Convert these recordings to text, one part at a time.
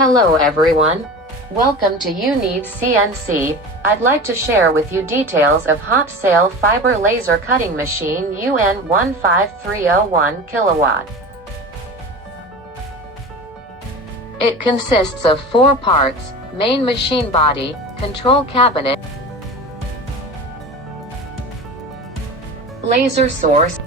Hello everyone. Welcome to Uneedcnc. I'd like to share with you details of hot sale fiber laser cutting machine UN15301 kilowatt. It consists of 4 parts: main machine body, control cabinet, laser source,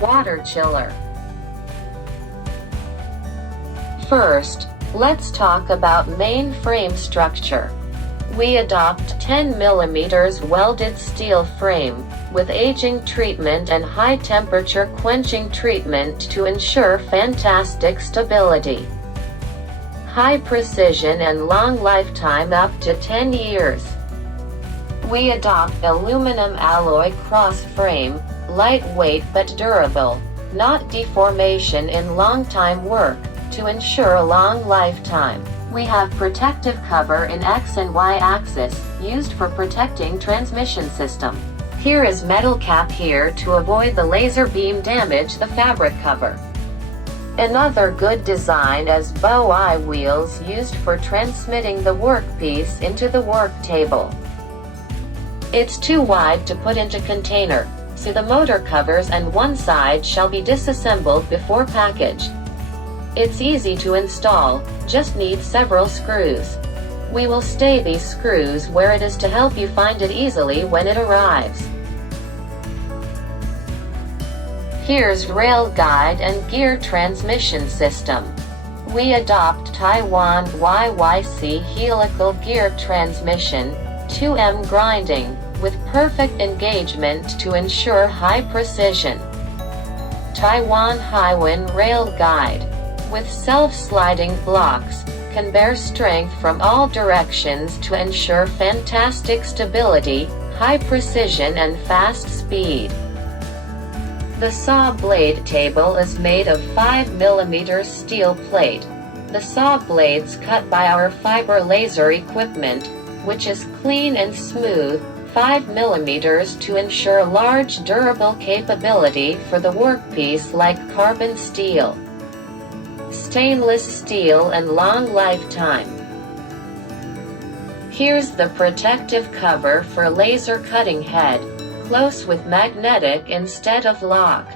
water chiller. First, let's talk about main frame structure. We adopt 10 mm welded steel frame, with aging treatment and high temperature quenching treatment to ensure fantastic stability, high precision and long lifetime up to 10 years. We adopt aluminum alloy cross frame, lightweight but durable, not deformation in long time work, to ensure a long lifetime. We have protective cover in X and Y axis, used for protecting transmission system. Here is metal cap here to avoid the laser beam damage the fabric cover. Another good design is bow eye wheels used for transmitting the workpiece into the work table. It's too wide to put into container, so the motor covers and one side shall be disassembled before package. It's easy to install, just need several screws. We will stay these screws where it is to help you find it easily when it arrives. Here's rail guide and gear transmission system. We adopt Taiwan YYC helical gear transmission, 2M grinding, with perfect engagement to ensure high precision. Taiwan Highwind rail guide, with self-sliding blocks, can bear strength from all directions to ensure fantastic stability, high precision and fast speed. The saw blade table is made of 5 mm steel plate. The saw blades cut by our fiber laser equipment, which is clean and smooth, 5 mm to ensure large durable capability for the workpiece like carbon steel, stainless steel and long lifetime. Here's the protective cover for laser cutting head, close with magnetic instead of lock.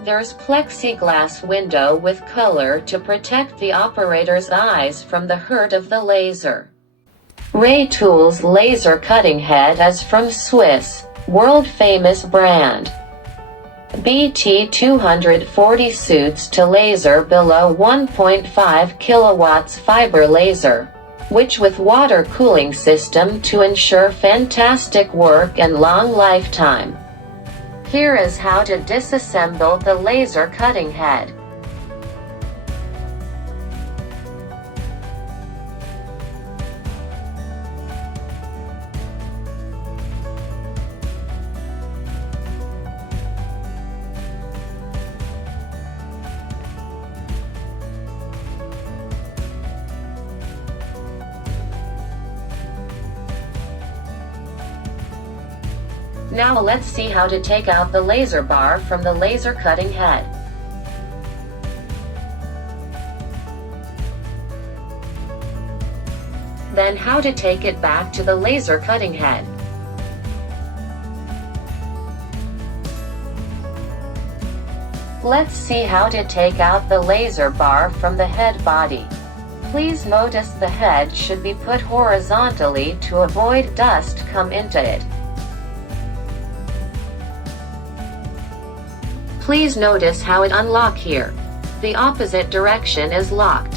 There's plexiglass window with color to protect the operator's eyes from the hurt of the laser. Ray Tools laser cutting head is from Swiss, world-famous brand. BT 240 suits to laser below 1.5 kilowatts fiber laser, which with water cooling system to ensure fantastic work and long lifetime. Here is how to disassemble the laser cutting head. Now let's see how to take out the laser bar from the laser cutting head. Then how to take it back to the laser cutting head. Let's see how to take out the laser bar from the head body. Please notice the head should be put horizontally to avoid dust come into it. Please notice how it unlock here. The opposite direction is locked.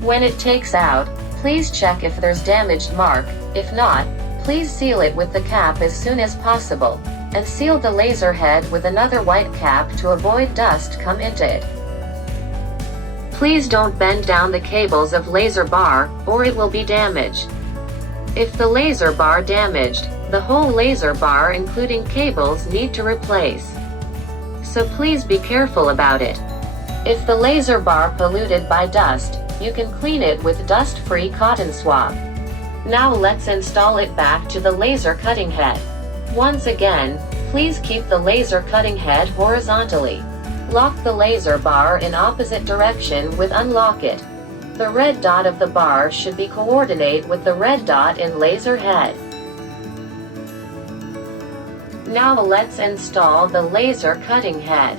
When it takes out, please check if there's damaged mark. If not, please seal it with the cap as soon as possible, and seal the laser head with another white cap to avoid dust come into it. Please don't bend down the cables of laser bar, or it will be damaged. If the laser bar damaged, the whole laser bar including cables need to replace. So please be careful about it. If the laser bar polluted by dust, you can clean it with dust-free cotton swab. Now let's install it back to the laser cutting head. Once again, please keep the laser cutting head horizontally. Lock the laser bar in opposite direction with unlock it. The red dot of the bar should be coordinate with the red dot in laser head. Now let's install the laser cutting head.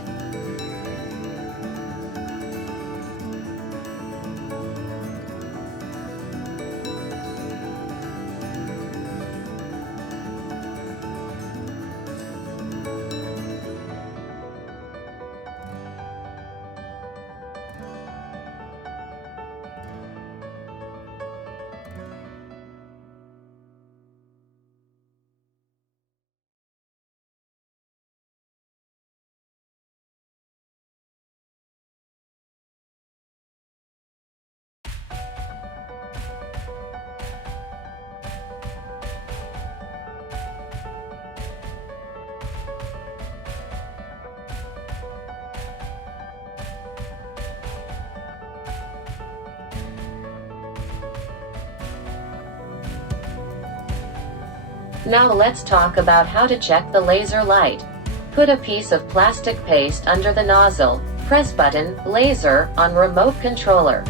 Now let's talk about how to check the laser light. Put a piece of plastic paste under the nozzle, press button, laser, on remote controller.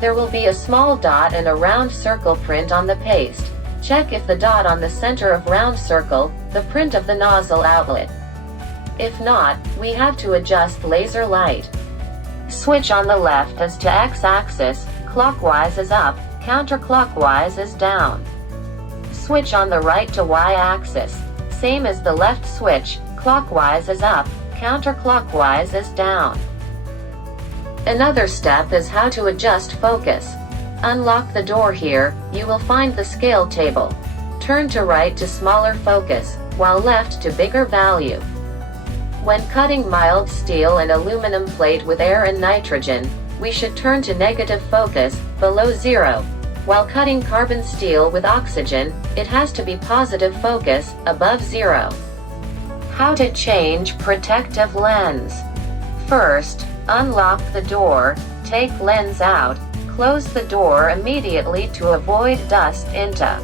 There will be a small dot and a round circle print on the paste. Check if the dot on the center of round circle, the print of the nozzle outlet. If not, we have to adjust laser light. Switch on the left is to X-axis, clockwise is up, counterclockwise is down. Switch on the right to Y-axis, same as the left switch, clockwise is up, counterclockwise is down. Another step is how to adjust focus. Unlock the door here, you will find the scale table. Turn to right to smaller focus, while left to bigger value. When cutting mild steel and aluminum plate with air and nitrogen, we should turn to negative focus, below zero. While cutting carbon steel with oxygen, it has to be positive focus, above zero. How to change protective lens. First, unlock the door, take lens out, close the door immediately to avoid dust into.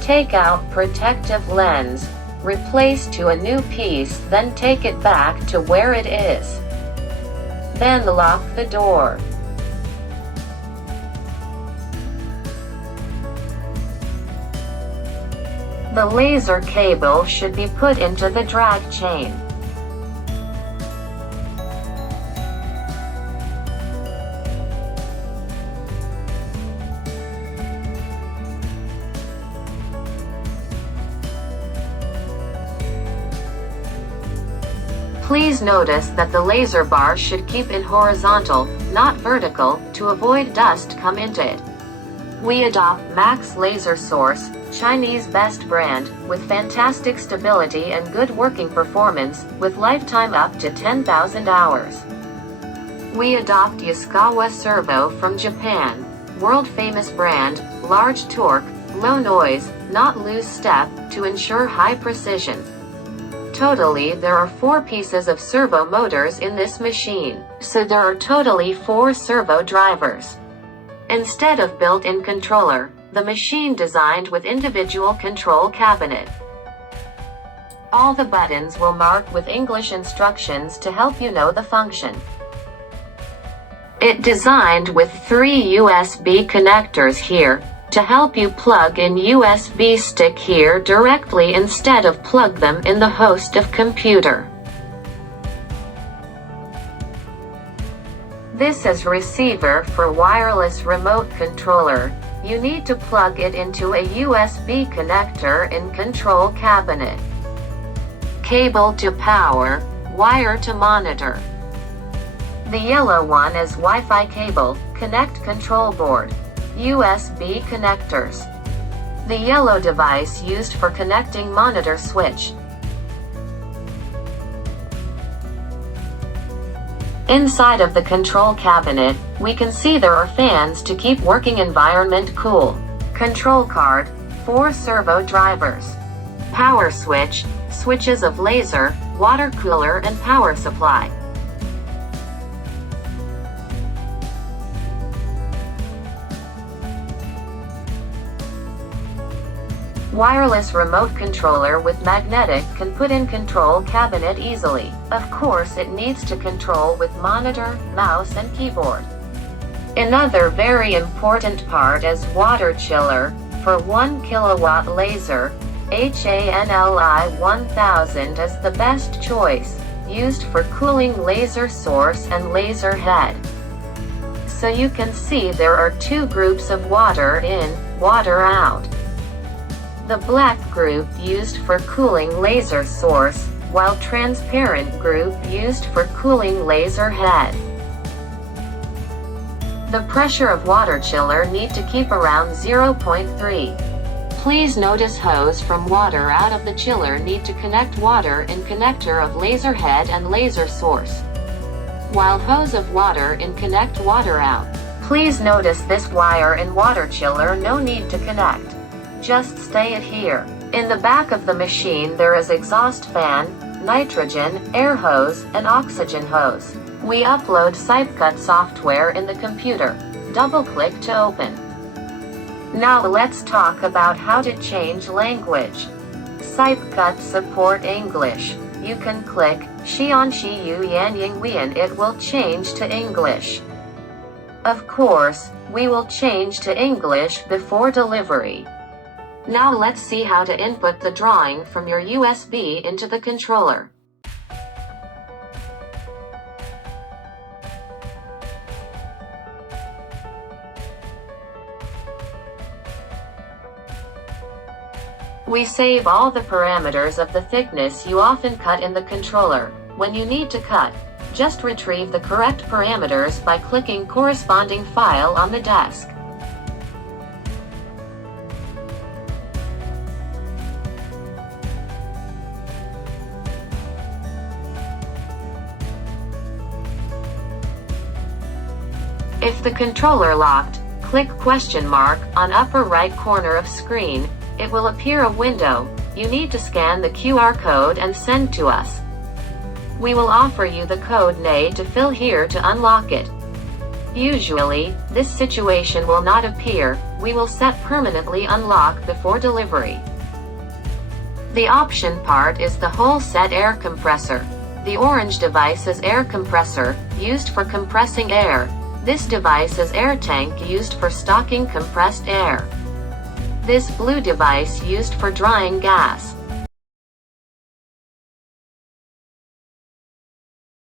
Take out protective lens, replace to a new piece, then take it back to where it is. Then lock the door. The laser cable should be put into the drag chain. Please notice that the laser bar should keep it horizontal, not vertical, to avoid dust come into it. We adopt Max Laser Source, Chinese best brand, with fantastic stability and good working performance, with lifetime up to 10,000 hours. We adopt Yaskawa Servo from Japan, world famous brand, large torque, low noise, not lose step, to ensure high precision. Totally there are 4 pieces of servo motors in this machine, so there are totally 4 servo drivers. Instead of built-in controller, the machine designed with individual control cabinet. All the buttons will mark with English instructions to help you know the function. It designed with 3 USB connectors here, to help you plug in USB stick here directly instead of plug them in the host of computer. This is receiver for wireless remote controller. You need to plug it into a USB connector in control cabinet. Cable to power, wire to monitor. The yellow one is Wi-Fi cable, connect control board. USB connectors. The yellow device used for connecting monitor switch. Inside of the control cabinet, we can see there are fans to keep working environment cool. Control card, 4 servo drivers. Power switch, switches of laser, water cooler and power supply. Wireless remote controller with magnetic can put in control cabinet easily. Of course it needs to control with monitor, mouse and keyboard. Another very important part is water chiller. For 1 kilowatt laser, HANLI 1000 is the best choice, used for cooling laser source and laser head. So you can see there are two groups of water in, water out. The black group used for cooling laser source, while transparent group used for cooling laser head. The pressure of water chiller need to keep around 0.3. Please notice hose from water out of the chiller need to connect water in connector of laser head and laser source, while hose of water in connect water out. Please notice this wire in water chiller no need to connect. Just stay it here. In the back of the machine there is exhaust fan, nitrogen, air hose, and oxygen hose. We upload SipeCut software in the computer. Double-click to open. Now let's talk about how to change language. SipeCut support English. You can click Xian Shi Yu Yan Ying Wian, it will change to English. Of course, we will change to English before delivery. Now let's see how to input the drawing from your USB into the controller. We save all the parameters of the thickness you often cut in the controller. When you need to cut, just retrieve the correct parameters by clicking corresponding file on the desk. If the controller locked, click question mark on upper right corner of screen. It will appear a window. You need to scan the QR code and send to us. We will offer you the code NA to fill here to unlock it. Usually, this situation will not appear. We will set permanently unlock before delivery. The option part is the whole set air compressor. The orange device is air compressor, used for compressing air. This device is air tank used for stocking compressed air. This blue device used for drying gas.